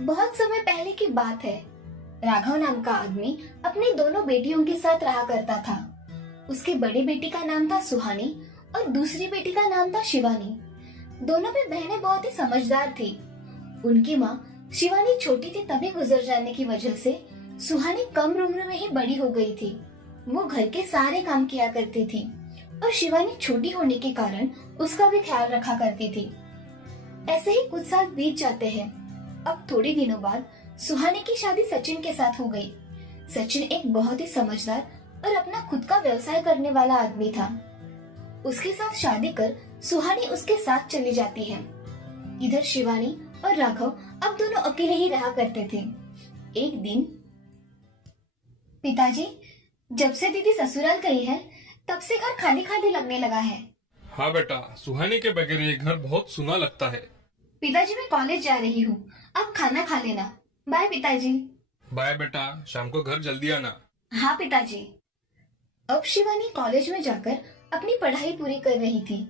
बहुत समय पहले की बात है। राघव नाम का आदमी अपनी दोनों बेटियों के साथ रहा करता था। उसके बड़ी बेटी का नाम था सुहानी और दूसरी बेटी का नाम था शिवानी। दोनों भी बहनें बहुत ही समझदार थी। उनकी माँ शिवानी छोटी थी तभी गुजर जाने की वजह से सुहानी कम उम्र में ही बड़ी हो गई थी। वो घर के सारे काम किया करती थी और शिवानी छोटी होने के कारण उसका भी ख्याल रखा करती थी। ऐसे ही कुछ साल बीत जाते हैं। अब थोड़े दिनों बाद सुहानी की शादी सचिन के साथ हो गई। सचिन एक बहुत ही समझदार और अपना खुद का व्यवसाय करने वाला आदमी था। उसके साथ शादी कर सुहानी उसके साथ चली जाती है। इधर शिवानी और राघव अब दोनों अकेले ही रहा करते थे। एक दिन, पिताजी, जब से दीदी ससुराल गई है तब से घर खाली खाली लगने लगा है। हाँ बेटा, सुहानी के बगैर ये घर बहुत सुना लगता है। पिताजी, मैं कॉलेज जा रही हूँ, अब खाना खा लेना। बाय पिताजी। बाय बेटा, शाम को घर जल्दी आना। हाँ पिताजी। अब शिवानी कॉलेज में जाकर अपनी पढ़ाई पूरी कर रही थी।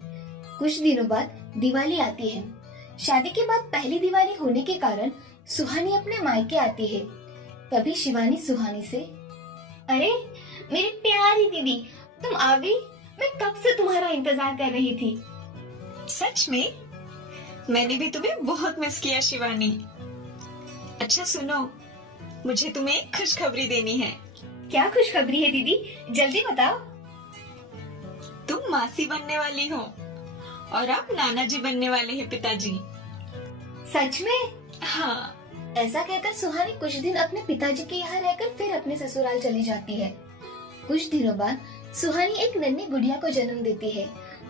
कुछ दिनों बाद दिवाली आती है। शादी के बाद पहली दिवाली होने के कारण सुहानी अपने मायके आती है। तभी शिवानी सुहानी से, अरे मेरी प्यारी दीदी, तुम आ गई। मैं कब से तुम्हारा इंतजार कर रही थी। सच में? मैंने भी तुम्हें बहुत मिस किया शिवानी। अच्छा सुनो, मुझे तुम्हें एक खुशखबरी देनी है। क्या खुशखबरी है दीदी, जल्दी बताओ। तुम मासी बनने वाली हो और आप नाना जी बनने वाले हैं पिताजी। सच में? हाँ। ऐसा कहकर सुहानी कुछ दिन अपने पिताजी के यहाँ रहकर फिर अपने ससुराल चली जाती है। कुछ दिनों बाद सुहानी एक नन्ही गुड़िया को जन्म देती है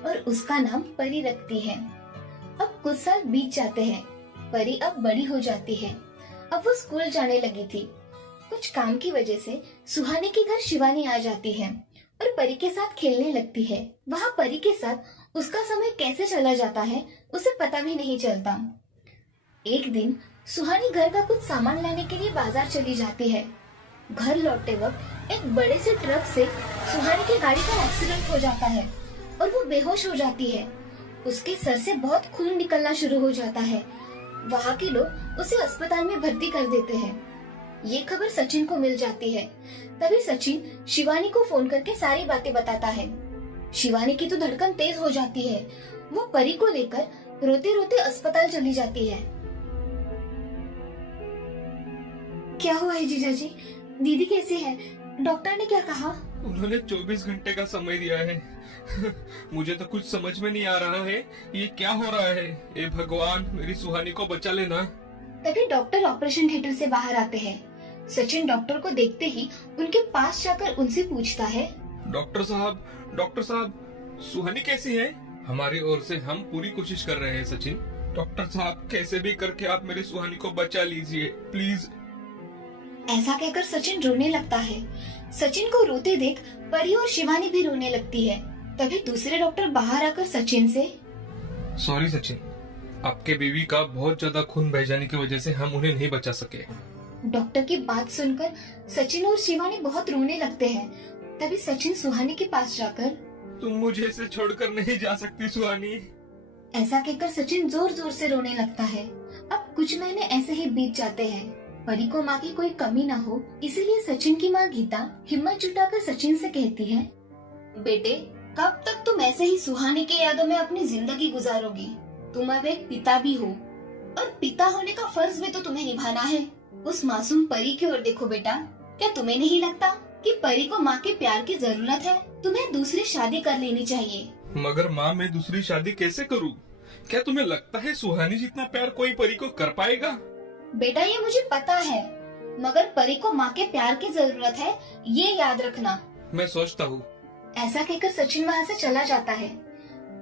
और उसका नाम परी रखती है। अब कुछ साल बीत जाते हैं। परी अब बड़ी हो जाती है। अब वो स्कूल जाने लगी थी। कुछ काम की वजह से सुहानी के घर शिवानी आ जाती है और परी के साथ खेलने लगती है। वहाँ परी के साथ उसका समय कैसे चला जाता है उसे पता भी नहीं चलता। एक दिन सुहानी घर का कुछ सामान लाने के लिए बाजार चली जाती है। घर लौटते वक्त एक बड़े से ट्रक से सुहानी की गाड़ी का एक्सीडेंट हो जाता है और वो बेहोश हो जाती है। उसके सर से बहुत खून निकलना शुरू हो जाता है। वहाँ के लोग उसे अस्पताल में भर्ती कर देते हैं। ये खबर सचिन को मिल जाती है। तभी सचिन शिवानी को फोन करके सारी बातें बताता है। शिवानी की तो धड़कन तेज हो जाती है। वो परी को लेकर रोते रोते अस्पताल चली जाती है। क्या हुआ है जीजाजी? दीदी कैसी है? डॉक्टर ने क्या कहा? उन्होंने 24 घंटे का समय दिया है। मुझे तो कुछ समझ में नहीं आ रहा है, ये क्या हो रहा है। ए भगवान, मेरी सुहानी को बचा लेना। तभी डॉक्टर ऑपरेशन थिएटर से बाहर आते हैं। सचिन डॉक्टर को देखते ही उनके पास जाकर उनसे पूछता है, डॉक्टर साहब, सुहानी कैसी है? हमारी ओर से हम पूरी कोशिश कर रहे हैं सचिन। डॉक्टर साहब, कैसे भी करके आप मेरी सुहानी को बचा लीजिए प्लीज। ऐसा कहकर सचिन रोने लगता है। सचिन को रोते देख परी और शिवानी भी रोने लगती है। तभी दूसरे डॉक्टर बाहर आकर सचिन से, सॉरी सचिन, आपके बीवी का बहुत ज्यादा खून बह जाने की वजह से हम उन्हें नहीं बचा सके। डॉक्टर की बात सुनकर सचिन और शिवानी बहुत रोने लगते हैं। तभी सचिन सुहानी के पास जाकर, तुम मुझे ऐसे छोड़कर नहीं जा सकती सुहानी। ऐसा कहकर सचिन जोर जोर से रोने लगता है। अब कुछ महीने ऐसे ही बीत जाते हैं। परी को माँ की कोई कमी ना हो, इसीलिए सचिन की माँ गीता हिम्मत जुटाकर सचिन से कहती है, बेटे, कब तक तुम ऐसे ही सुहानी की यादों में अपनी जिंदगी गुजारोगी? तुम अब एक पिता भी हो और पिता होने का फर्ज भी तो तुम्हें निभाना है। उस मासूम परी की ओर देखो बेटा। क्या तुम्हें नहीं लगता कि परी को माँ के प्यार की जरूरत है? तुम्हें दूसरी शादी कर लेनी चाहिए। मगर माँ, मैं दूसरी शादी कैसे करूँ? क्या तुम्हें लगता है सुहानी जितना प्यार कोई परी को कर पाएगा? बेटा, ये मुझे पता है, मगर परी को माँ के प्यार की जरूरत है, ये याद रखना। मैं सोचता हूँ। ऐसा कहकर सचिन वहाँ से चला जाता है।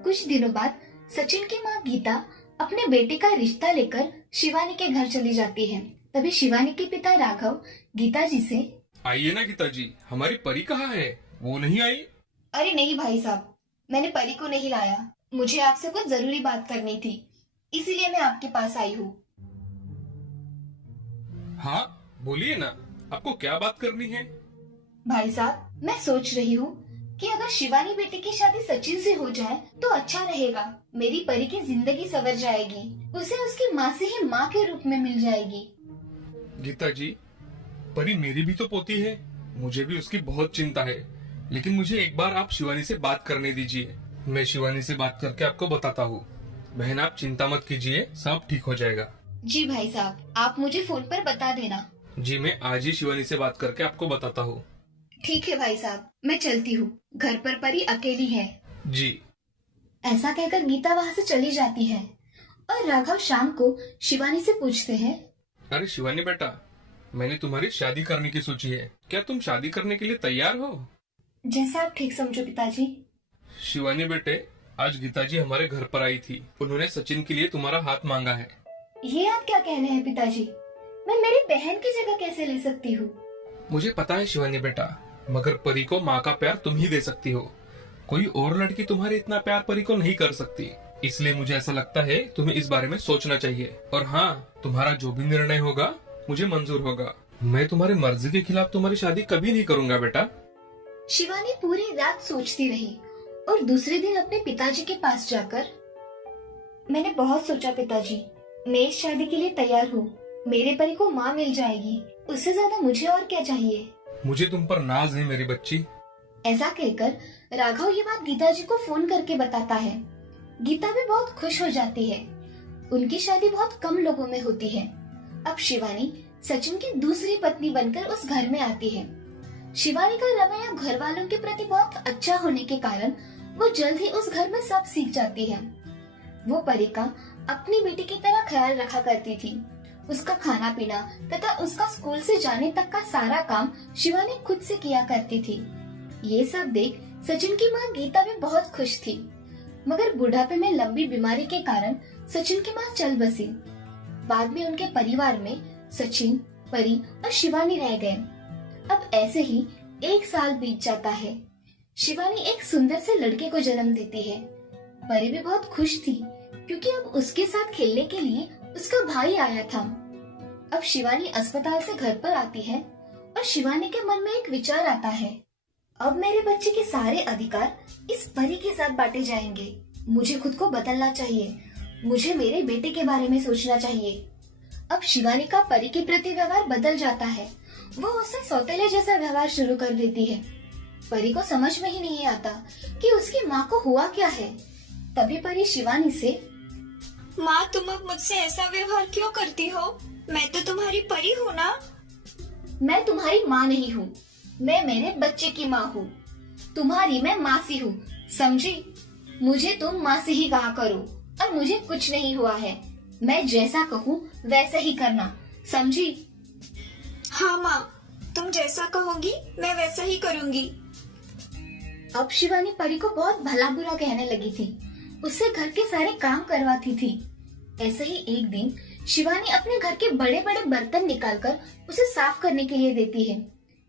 कुछ दिनों बाद सचिन की माँ गीता अपने बेटे का रिश्ता लेकर शिवानी के घर चली जाती है। तभी शिवानी के पिता राघव गीता जी से, आइए ना गीता जी, हमारी परी कहाँ है? वो नहीं आई? अरे नहीं भाई साहब, मैंने परी को नहीं लाया। मुझे आपसे कुछ जरूरी बात करनी थी, इसीलिए मैं आपके पास आई हूँ। हाँ बोलिए ना, आपको क्या बात करनी है? भाई साहब, मैं सोच रही हूँ कि अगर शिवानी बेटी की शादी सचिन से हो जाए तो अच्छा रहेगा। मेरी परी की जिंदगी संवर जाएगी, उसे उसकी माँ से ही माँ के रूप में मिल जाएगी। गीता जी, परी मेरी भी तो पोती है, मुझे भी उसकी बहुत चिंता है। लेकिन मुझे एक बार आप शिवानी से बात करने दीजिए। मैं शिवानी से बात करके आपको बताता हूँ। बहन आप चिंता मत कीजिए, सब ठीक हो जाएगा। जी भाई साहब, आप मुझे फोन पर बता देना। जी मैं आज ही शिवानी से बात करके आपको बताता हूँ। ठीक है भाई साहब, मैं चलती हूँ, घर पर परी अकेली है। जी। ऐसा कहकर गीता वहाँ से चली जाती है और राघव शाम को शिवानी से पूछते हैं, अरे शिवानी बेटा, मैंने तुम्हारी शादी करने की सोची है, क्या तुम शादी करने के लिए तैयार हो? जैसा आप ठीक समझो पिताजी। शिवानी बेटे, आज गीता जी हमारे घर पर आई थी। उन्होंने सचिन के लिए तुम्हारा हाथ मांगा है। ये आप क्या कह रहे हैं पिताजी? मैं मेरी बहन की जगह कैसे ले सकती हूँ? मुझे पता है शिवानी बेटा, मगर परी को माँ का प्यार तुम ही दे सकती हो। कोई और लड़की तुम्हारे इतना प्यार परी को नहीं कर सकती। इसलिए मुझे ऐसा लगता है तुम्हें इस बारे में सोचना चाहिए। और हाँ, तुम्हारा जो भी निर्णय होगा मुझे मंजूर होगा। मैं तुम्हारी मर्जी के खिलाफ तुम्हारी शादी कभी नहीं करूँगा बेटा। शिवानी पूरी रात सोचती रही और दूसरे दिन अपने पिताजी के पास जाकर, मैंने बहुत सोचा पिताजी, मैं इस शादी के लिए तैयार हूँ। मेरे परी को माँ मिल जाएगी, उससे ज्यादा मुझे और क्या चाहिए। मुझे तुम पर नाज है मेरी बच्ची। ऐसा कहकर राघव ये बात गीता जी को फोन करके बताता है। गीता भी बहुत खुश हो जाती है। उनकी शादी बहुत कम लोगों में होती है। अब शिवानी सचिन की दूसरी पत्नी बनकर उस घर में आती है। शिवानी का रवैया घर वालों के प्रति बहुत अच्छा होने के कारण वो जल्द ही उस घर में सब सीख जाती है। वो परी का अपनी बेटी की तरह ख्याल रखा करती थी। उसका खाना पीना तथा उसका स्कूल से जाने तक का सारा काम शिवानी खुद से किया करती थी। ये सब देख सचिन की माँ गीता भी बहुत खुश थी। मगर बुढ़ापे में लंबी बीमारी के कारण सचिन की माँ चल बसी। बाद में उनके परिवार में सचिन, परी और शिवानी रह गए। अब ऐसे ही 1 साल बीत जाता है। शिवानी एक सुंदर से लड़के को जन्म देती है। परी भी बहुत खुश थी क्योंकि अब उसके साथ खेलने के लिए उसका भाई आया था। अब शिवानी अस्पताल से घर पर आती है और शिवानी के मन में एक विचार आता है, अब मेरे बच्चे के सारे अधिकार इस परी के साथ बांटे जाएंगे। मुझे खुद को बदलना चाहिए। मुझे मेरे बेटे के बारे में सोचना चाहिए। अब शिवानी का परी के प्रति व्यवहार बदल जाता है। वो उससे सौतेले जैसा व्यवहार शुरू कर देती है। परी को समझ में ही नहीं आता कि उसकी माँ को हुआ क्या है। तभी परी शिवानी से, माँ तुम अब मुझसे ऐसा व्यवहार क्यों करती हो? मैं तो तुम्हारी परी हूँ ना। मैं तुम्हारी माँ नहीं हूँ, मैं मेरे बच्चे की माँ हूँ। तुम्हारी मैं मासी हूँ, समझी? मुझे तुम मासी ही कहा करो और मुझे कुछ नहीं हुआ है। मैं जैसा कहूँ वैसा ही करना, समझी? हाँ माँ, तुम जैसा कहोगी मैं वैसा ही करूँगी। अब शिवानी परी को बहुत भला बुरा कहने लगी थी। उससे घर के सारे काम करवाती थी। ऐसे ही एक दिन शिवानी अपने घर के बड़े बड़े बर्तन निकालकर उसे साफ करने के लिए देती है।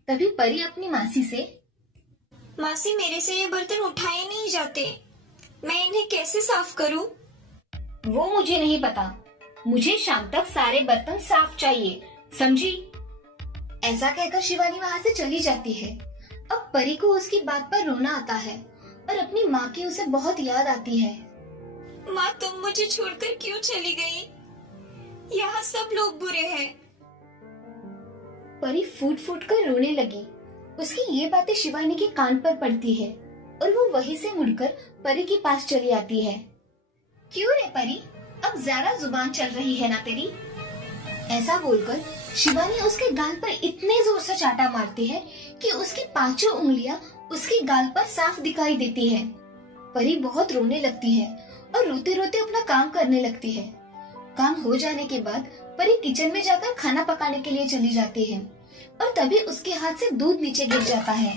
तभी परी अपनी मासी से, मासी मेरे से ये बर्तन उठाए नहीं जाते, मैं इन्हें कैसे साफ करूं? वो मुझे नहीं पता, मुझे शाम तक सारे बर्तन साफ चाहिए, समझी? ऐसा कहकर शिवानी वहाँ से चली जाती है। अब परी को उसकी बात पर रोना आता है और अपनी माँ की उसे बहुत याद आती है। माँ तुम मुझे छोड़कर क्यों चली गई? यहाँ सब लोग बुरे हैं। परी फूट फूट कर रोने लगी। उसकी ये बातें शिवानी के कान पर पड़ती है और वो वहीं से मुड़कर परी के पास चली आती है। क्यों रे परी, अब ज्यादा जुबान चल रही है ना तेरी? ऐसा बोलकर शिवानी उसके गाल पर इतने जोर से चाटा मारती है कि उसकी 5 उंगलियां उसके गाल पर साफ दिखाई देती है। परी बहुत रोने लगती है और रोते रोते अपना काम करने लगती है। काम हो जाने के बाद परी किचन में जाकर खाना पकाने के लिए चली जाती है और तभी उसके हाथ से दूध नीचे गिर जाता है।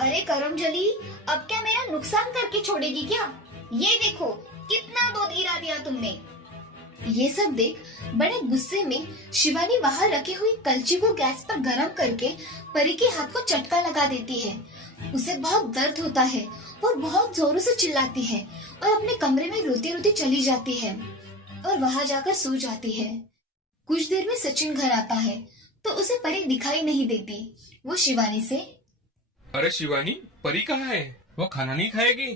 अरे करमजली, अब क्या मेरा नुकसान करके छोड़ेगी क्या? ये देखो कितना दूध गिरा दिया तुमने। ये सब देख बड़े गुस्से में शिवानी वहाँ रखी हुई कलची को गैस पर गरम करके परी के हाथ को चटका लगा देती है। उसे बहुत दर्द होता है और बहुत जोरों से चिल्लाती है और अपने कमरे में रोती रोती चली जाती है और वहाँ जाकर सो जाती है। कुछ देर में सचिन घर आता है तो उसे परी दिखाई नहीं देती। वो शिवानी से, अरे शिवानी, परी कहाँ है? वो खाना नहीं खाएगी?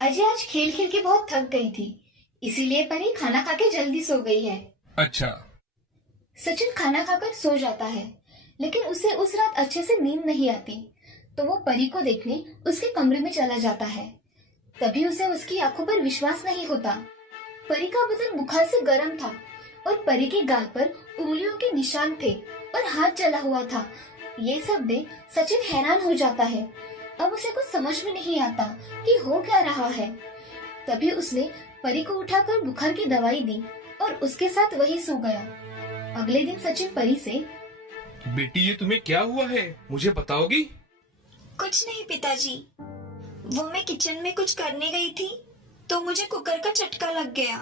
अजय आज खेल खेल के बहुत थक गई थी, इसीलिए परी खाना खा के जल्दी सो गई है। अच्छा। सचिन खाना खाकर सो जाता है, लेकिन उसे उस रात अच्छे से नींद नहीं आती, तो वो परी को देखने उसके कमरे में चला जाता है। तभी उसे उसकी आंखों पर विश्वास नहीं होता। परी का बदन बुखार से गर्म था और परी के गाल पर उंगलियों के निशान थे और हाथ जला हुआ था। ये सब देख सचिन हैरान हो जाता है। अब उसे कुछ समझ में नहीं आता कि हो क्या रहा है। तभी उसने परी को उठाकर बुखार की दवाई दी और उसके साथ वही सो गया। अगले दिन सचिन परी से, बेटी ये तुम्हें क्या हुआ है, मुझे बताओगी? कुछ नहीं पिताजी, वो मैं किचन में कुछ करने गई थी तो मुझे कुकर का चटका लग गया।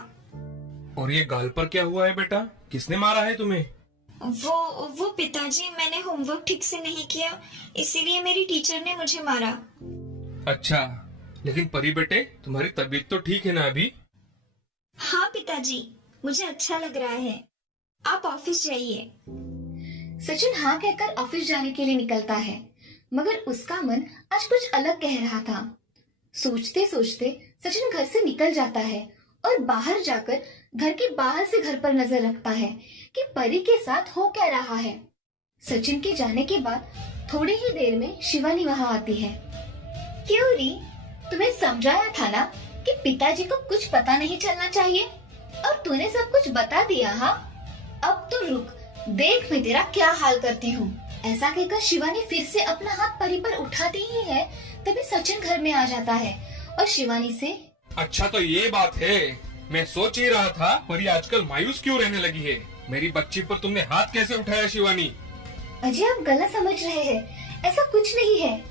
और ये गाल पर क्या हुआ है बेटा, किसने मारा है तुम्हें? वो पिताजी, मैंने होमवर्क ठीक से नहीं किया, इसीलिए मेरी टीचर ने मुझे मारा। अच्छा, लेकिन परी बेटे तुम्हारी तबीयत तो ठीक है ना अभी? हाँ पिताजी, मुझे अच्छा लग रहा है। आप ऑफिस जाइए। सचिन हाँ कहकर ऑफिस जाने के लिए निकलता है, मगर उसका मन आज कुछ अलग कह रहा था। सोचते सोचते सचिन घर से निकल जाता है और बाहर जाकर घर के बाहर से घर पर नजर रखता है कि परी के साथ हो क्या रहा है। सचिन के जाने के बाद थोड़ी ही देर में शिवानी वहाँ आती है। क्यों री, तुम्हें समझाया था ना कि पिताजी को कुछ पता नहीं चलना चाहिए, और तूने सब कुछ बता दिया। हाँ, अब तो रुक, देख मैं तेरा क्या हाल करती हूँ। ऐसा कहकर शिवानी फिर से अपना हाथ परी पर उठाती ही है, तभी सचिन घर में आ जाता है और शिवानी से, अच्छा तो ये बात है, मैं सोच ही रहा था परी आजकल मायूस क्यों रहने लगी है। मेरी बच्ची पर तुमने हाथ कैसे उठाया शिवानी? अजय आप गलत समझ रहे हैं, ऐसा कुछ नहीं है।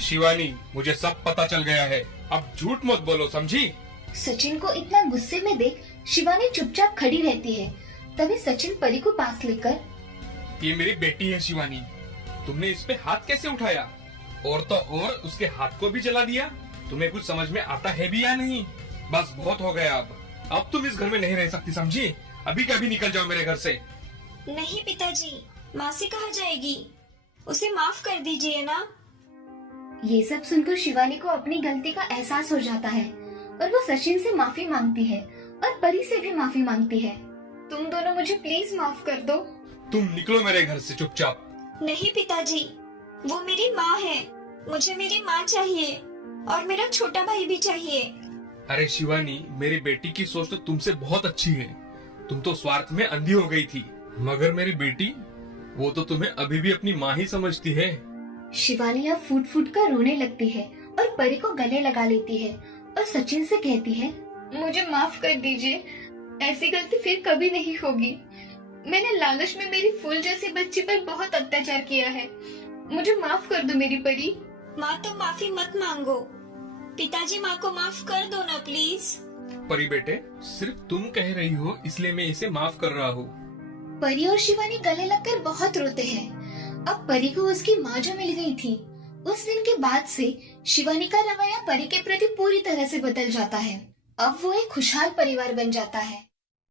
शिवानी मुझे सब पता चल गया है, अब झूठ मत बोलो, समझी? सचिन को इतना गुस्से में देख शिवानी चुपचाप खड़ी रहती है। तभी सचिन परी को पास लेकर, ये मेरी बेटी है शिवानी, तुमने इस पे हाथ कैसे उठाया? और तो और उसके हाथ को भी जला दिया। तुम्हें कुछ समझ में आता है भी या नहीं? बस बहुत हो गया, अब तुम इस घर में नहीं रह सकती, समझी? अभी कभी निकल जाओ मेरे घर से। नहीं पिताजी, माँ से कहा जाएगी, उसे माफ कर दीजिए ना। ये सब सुनकर शिवानी को अपनी गलती का एहसास हो जाता है और वो सचिन से माफी मांगती है और परी से भी माफी मांगती है। तुम दोनों मुझे प्लीज माफ कर दो। तुम निकलो मेरे घर से चुपचाप। नहीं पिताजी, वो मेरी माँ है, मुझे मेरी माँ चाहिए और मेरा छोटा भाई भी चाहिए। अरे शिवानी, मेरी बेटी की सोच तो तुमसे बहुत अच्छी है, तुम तो स्वार्थ में अंधी हो गई थी, मगर मेरी बेटी वो तो तुम्हें अभी भी अपनी माँ ही समझती है। शिवानी अब फूट फूट कर रोने लगती है और परी को गले लगा लेती है और सचिन से कहती है, मुझे माफ कर दीजिए, ऐसी गलती फिर कभी नहीं होगी। मैंने लालच में मेरी फूल जैसी बच्ची पर बहुत अत्याचार किया है, मुझे माफ कर दो मेरी परी। माँ तो माफी मत मांगो, पिताजी माँ को माफ कर दो ना प्लीज। परी बेटे, सिर्फ तुम कह रही हो इसलिए मैं इसे माफ कर रहा हूँ। परी और शिवानी गले लगकर बहुत रोते हैं। अब परी को उसकी माँ जो मिल गई थी, उस दिन के बाद से शिवानी का रवैया परी के प्रति पूरी तरह से बदल जाता है। अब वो एक खुशहाल परिवार बन जाता है।